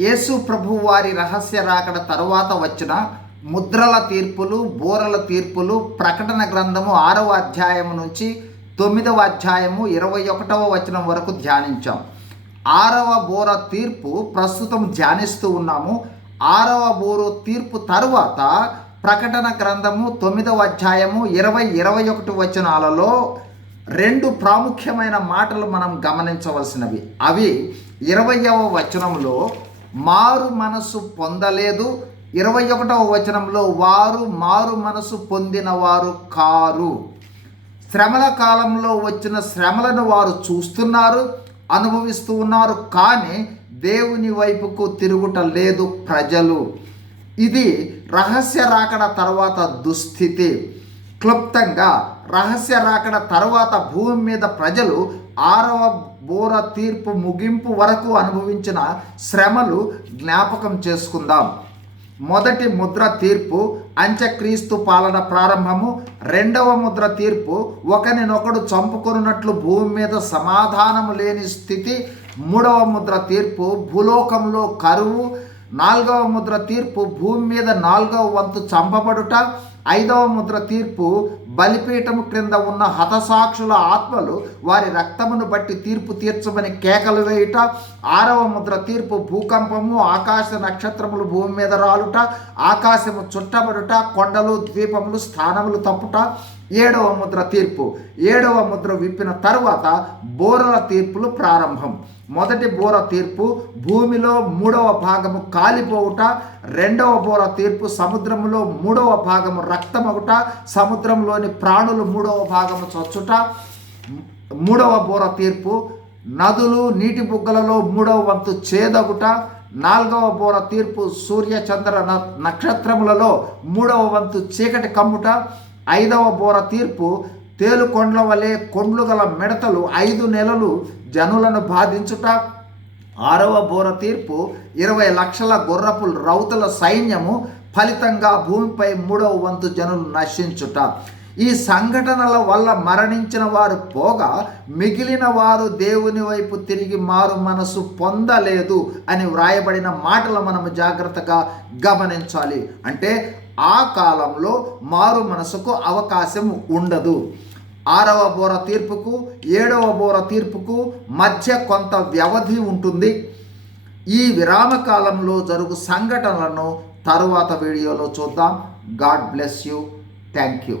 యేసు ప్రభు వారి రహస్య రాకడ తరువాత వచ్చిన ముద్రల తీర్పులు బోరల తీర్పులు ప్రకటన గ్రంథము ఆరవ అధ్యాయం నుంచి తొమ్మిదవ అధ్యాయము ఇరవై ఒకటవ వచనం వరకు ధ్యానించాం. ఆరవ బోర తీర్పు ప్రస్తుతం ధ్యానిస్తూ ఉన్నాము. ఆరవ బోరు తీర్పు తరువాత ప్రకటన గ్రంథము తొమ్మిదవ అధ్యాయము ఇరవై ఇరవై ఒకటి వచనాలలో రెండు ప్రాముఖ్యమైన మాటలు మనం గమనించవలసినవి. అవి ఇరవయవ వచనంలో మారు మనసు పొందలేదు. ఇరవై ఒకటవ వచనంలో వారు మారు మనసు పొందిన వారు కారు. శ్రమల కాలంలో వచ్చిన శ్రమలను వారు చూస్తున్నారు అనుభవిస్తూ ఉన్నారు కానీ దేవుని వైపుకు తిరుగుట లేదు ప్రజలు. ఇది రహస్య రాకడ తర్వాత దుస్థితి. క్లుప్తంగా రహస్య రాకడ తర్వాత భూమి మీద ప్రజలు ఆరవ బోర తీర్పు ముగింపు వరకు అనుభవించిన శ్రమలు జ్ఞాపకం చేసుకుందాం. మొదటి ముద్ర తీర్పు అంత్యక్రీస్తు పాలన ప్రారంభము. రెండవ ముద్ర తీర్పు ఒకరినొకడు చంపుకొనున్నట్లు భూమి మీద సమాధానము లేని స్థితి. మూడవ ముద్ర తీర్పు భూలోకంలో కరువు. నాలుగవ ముద్ర తీర్పు భూమి మీద నాలుగవ వంతు చంపబడుట. ఐదవ ముద్ర తీర్పు బలిపీఠము క్రింద ఉన్న హతసాక్షుల ఆత్మలు వారి రక్తమును బట్టి తీర్పు తీర్చమని కేకలు వేయుట ఆరవ ముద్ర తీర్పు భూకంపము ఆకాశ నక్షత్రములు భూమి మీద రాలుట ఆకాశము చుట్టబడుట కొండలు ద్వీపములు స్థానములు తప్పుట. ఏడవ ముద్ర తీర్పు. ఏడవ ముద్ర విప్పిన తరువాత బోరల తీర్పులు ప్రారంభం. మొదటి బోర తీర్పు భూమిలో మూడవ భాగము కాలిపోవుట రెండవ బోర తీర్పు సముద్రములో మూడవ భాగము రక్తమగుట సముద్రంలోని ప్రాణులు మూడవ భాగము చచ్చుట మూడవ బోర తీర్పు నదులు నీటి బుగ్గలలో మూడవ వంతు చేదగుట నాలుగవ బోర తీర్పు సూర్య చంద్ర నక్షత్రములలో మూడవ వంతు చీకటి కమ్ముట ఐదవ బోర తీర్పు తేలు కొండ్ల వలె కొండ్లు గల మిడతలు ఐదు నెలలు జనులను బాధించుట ఆరవ బోర తీర్పు ఇరవై లక్షల గుర్రపు రౌతుల సైన్యము ఫలితంగా భూమిపై మూడవ వంతు జనులు నశించుట. ఈ సంఘటనల వల్ల మరణించిన వారు పోగా మిగిలిన వారు దేవుని వైపు తిరిగి మారు మనసు పొందలేదు అని వ్రాయబడిన మాటలు మనము జాగ్రత్తగా గమనించాలి. అంటే ఆ కాలంలో మారు మనసుకు అవకాశం ఉండదు. ఆరవ బోర తీర్పుకు ఏడవ బోర తీర్పుకు మధ్య కొంత వ్యవధి ఉంటుంది. ఈ విరామ కాలంలో జరుగు సంఘటనలను తరువాత వీడియోలో చూద్దాం. God bless you. Thank you